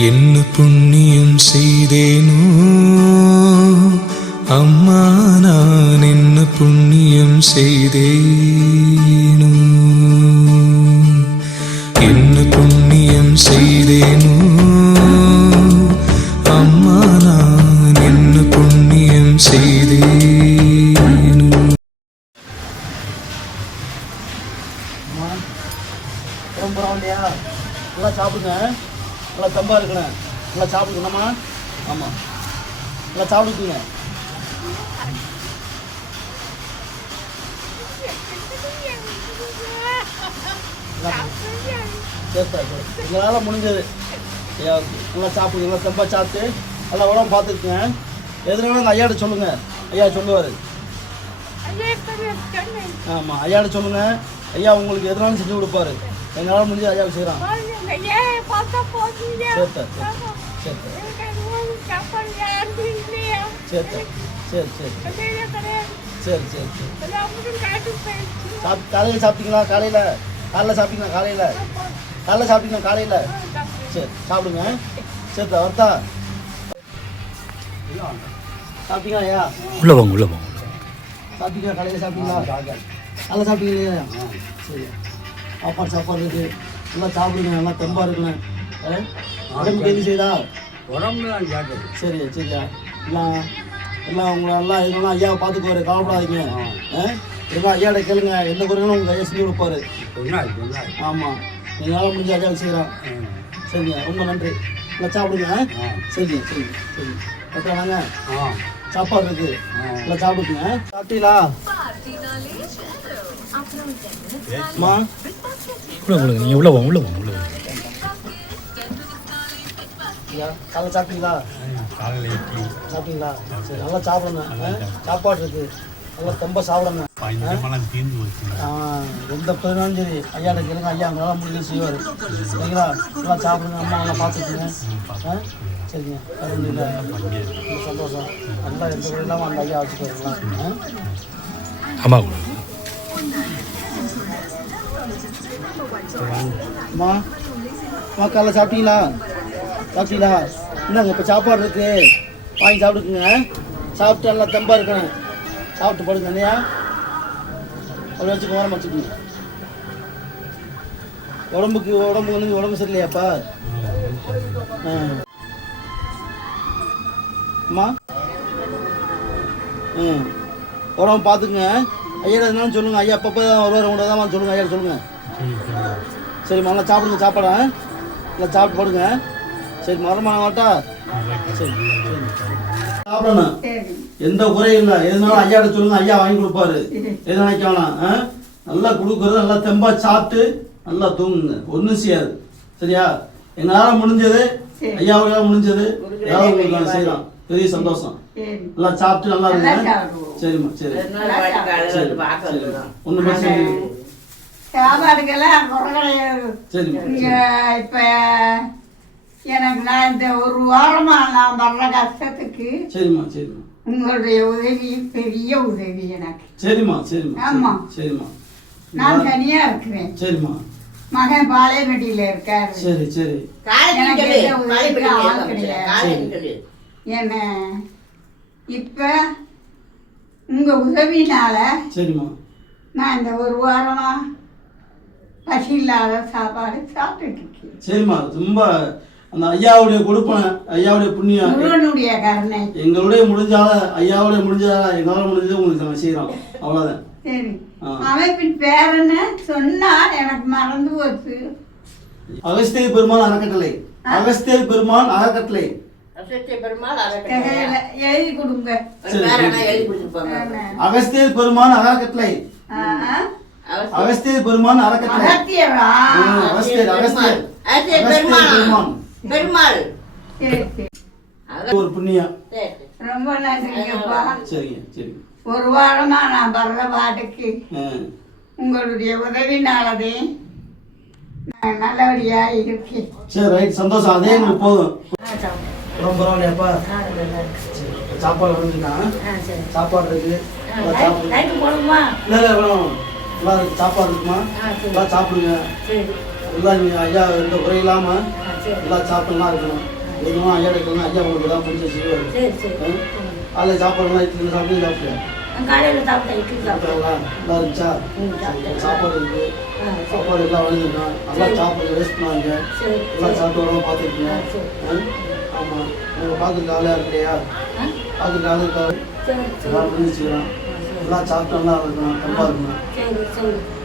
என்ன புண்ணியம் செய்தேனோ அம்மா, நான் என்ன புண்ணியம் செய்தேனோ, என்ன புண்ணியம் செய்தேனோ அம்மா, நான் என்ன புண்ணியம் செய்தேனோ. இல்லையா, நல்லா சாப்பிடுங்க, நல்லா தெம்பா இருக்கணும், நல்லா சாப்பிடுங்கண்ணா. ஆமாம், நல்லா சாப்பிடுக்குங்க. எங்களால் முடிஞ்சது நல்லா சாப்பிடுங்க, நல்லா தெம்பா சாப்பிட்டு நல்லா உடம்பு பார்த்துக்குங்க. எதுனாலும் அந்த ஐயாட்ட சொல்லுங்க, ஐயா சொல்லுவார். ஆமாம், ஐயாட்ட சொல்லுங்க, ஐயா உங்களுக்கு எதுனாலும் செஞ்சு கொடுப்பாரு. எங்களால் முடிஞ்சது ஐயாவுக்கு செய்கிறோம். சரி சரி சரி சரி சரி காலையில் சாப்பிட்டீங்களா? காலையில் சாப்பிட்டீங்களா? காலையில் சாப்பிட்டீங்களா? காலையில் சரி சாப்பிடுங்க. சரி வர்த்தா சாப்பிட்டீங்களா? ஐயா உள்ள வாங்க, உள்ள வாங்க. சாப்பிட்டீங்களா? காலையில் சாப்பிட்டீங்களா? நல்லா சாப்பிட்டீங்களா? சரி, சாப்பாடு இருக்குது, நல்லா சாப்பிடுங்க, நல்லா தெம்பாக இருக்கணும். உடம்புக்கு எது செய்தா? உடம்புல கேட்குது. சரி சரியா, எல்லாம் உங்களை நல்லா இதெல்லாம் ஐயாவை பார்த்துக்குவாரு, கவலைப்படாதீங்க. இதெல்லாம் ஐயாட்ட கேளுங்க, எந்த குறைகளும் உங்கள் ஐயா செஞ்சு கொடுப்பாரு. ஆமாம், எங்களால் முடிஞ்ச ஐயாவுக்கு செய்கிறோம். சரிங்க, ரொம்ப நன்றி. நல்லா சாப்பிடுங்க. சரிங்க சரிங்க சரி கரெக்டாக வாங்க. சாப்பாடு இருக்குது, நல்லா சாப்பிடுங்க. சாப்பிட்டீங்களா? அம்மா நீங்கள் உள்ள வாங்க, உள்ள வாங்க, உள்ள வாங்க. காலையில் சாப்பிட்டீங்களா? சாப்பிட்டீங்களா? சரி, நல்லா சாப்பிடுங்க. சாப்பாடு இருக்குது, நல்லா ரொம்ப சாப்பிடுங்க. எந்த பிரச்சனாலும் சரி ஐயாட்ட கேளுங்க, ஐயா நல்லா முடிஞ்சு செய்வார். சரிங்களா? நல்லா சாப்பிடுங்க, அம்மா நல்லா பார்த்துக்குங்க. சரிங்க, இல்லை சந்தோஷம். நல்லா எந்த குறை இல்லாமல் அந்த ஐயா வச்சுக்கோங்களா? ஆமாம். அம்மா காலைல சாப்பிட்டீங்களா? என்னங்க இப்போ சாப்பாடு இருக்கு, வாங்கி சாப்பிட்டுக்குங்க. சாப்பிட்டு நல்லா தெம்பா இருக்கணும், சாப்பிட்டு படுங்க. இல்லையா அப்படி வச்சுக்க, ஓரம் வச்சுக்கோங்க. உடம்புக்கு வந்து உடம்பு சரியில்லையாப்பா? அம்மா உடம்பு பார்த்துக்குங்க. ஐயா எதுனாலும் சொல்லுங்க, ஐயா அப்பப்போ தான் வருவார், உங்களை தான் சொல்லுங்க, ஐயா சொல்லுங்க. சரிம்மா, நல்லா சாப்பிடுங்க, சாப்பாடா நல்லா சாப்பிட்டு படுங்க. சரி, மரமான மாட்டா. சரி சரி சாப்பிடணும், எந்த குறையும் இல்லை. எதுனாலும் ஐயாட்ட சொல்லுங்க, ஐயா வாங்கி கொடுப்பாரு. எது நினைக்க வேணாம். நல்லா கொடுக்குறது, நல்லா தெம்பா சாப்பிட்டு நல்லா தூங்குங்க, ஒன்றும் செய்யாது. சரியா? எங்களால் முடிஞ்சது, ஐயாவுக்கு முடிஞ்சது, ஏதாவது உங்களுக்கு நாங்கள் செய்யலாம். பெரிய சந்தோஷம். நல்லா சாப்பிட்டு நல்லா இருங்க. சரிம்மா, சரி சரி, ஒன்றும் பிரச்சனை இல்லை. சாப்பாடுக்கெல்லாம் குறை கிடையாது. சரிம்மா. இப்போ எனக்கு நான் இந்த ஒரு வாரமா நான் வர்ற கஷ்டத்துக்கு சரிம்மா சரிம்மா உங்களுடைய உதவி பெரிய உதவி எனக்கு. சரிம்மா சரிம்மா. ஆமா சரிம்மா, நான் தனியா இருக்கிறேன். சரிம்மா. மகன் பாளையப்பட்டியில இருக்காரு. சரி சரி எனக்கு எந்த உதவிக்கு ஆள் கிடையாது. என்ன இப்ப உங்க உதவினால சரிம்மா நான் இந்த ஒரு வாரமா பசி இல்லாத சாப்பாடு சாப்பிட்டுட்டு இருக்கேன். சரிம்மா, ரொம்ப அந்த ஐயாவுடைய கொடுப்பனை, ஐயாவுடைய புண்ணியம், முருகனுடைய கருணை. எங்களுடைய முடிஞ்சால, ஐயாவுடைய முடிஞ்சால, எங்களால் முடிஞ்சது உங்களுக்கு நாங்கள் செய்கிறோம். அவ்வளோதான். சரி, அமைப்பின் பேர் என்ன சொன்னா எனக்கு மறந்து போச்சு. அகஸ்தியர் பெருமாள் அறக்கட்டளை. அகஸ்தியர் பெருமாள் அறக்கட்டளை. எழுதி கொடுங்க. அகஸ்தியர் பெருமாள் அறக்கட்டளை. அகஸ்தியர் பெருமாள் அறக்கட்டளை. அகஸ்தியர் பெருமாள் ஒரு புண்ணியம். ரொம்ப நன்றிங்கப்பா. சரிங்க சரிங்க. ஒரு வாரமா நான் வர்ற பாட்டுக்கு உங்களுடைய உதவினாலதே நான் நல்லபடியா இருக்கேன். சரி, ரைட், சந்தோஷம். அதே எங்களுக்கு போதும். ரொம்ப பரவாயில்லையாப்பா? சாப்பாடு வந்துருக்கான், சாப்பாடு இருக்கு, இல்லை இல்லை வேணும், நல்லா இருக்கு, சாப்பாடு இருக்குமா, நல்லா சாப்பிடுங்க. எல்லாம் நீங்கள் ஐயா எந்த குறை இல்லாமல் எல்லாம் சாப்பிட்டுலாம் இருக்கணும். எதுவும் ஐயா இருக்கணும், ஐயா உங்களுக்கு தான் பிடிச்சி செய்வார். அதில் சாப்பாடுலாம் இட்லி சாப்பிட்டு சாப்பிடுவேன். காலையில் சாப்பிட்டேன், இட்லி சாப்பிட்டேன். நல்லா இருந்துச்சா? சாப்பாடு இருக்குது, சாப்பாடு எல்லாம் வழிஞ்சிருக்கோம். நல்லா சாப்பாடு வேஸ்ட் பண்ணாங்க, எல்லாம் சாப்பிட்டு உடம்பு பார்த்துருக்கீங்க. ஆமாம், உங்களை பார்த்துருக்க ஆளாக இருக்கலையா? பார்த்துருக்க ஆளு இருக்காரு, எல்லாம் முடிஞ்சிச்சுக்கிறோம். எல்லாம் சாப்பிட்டு நல்லா இருக்கணும், தெம்பாக இருக்கணும்.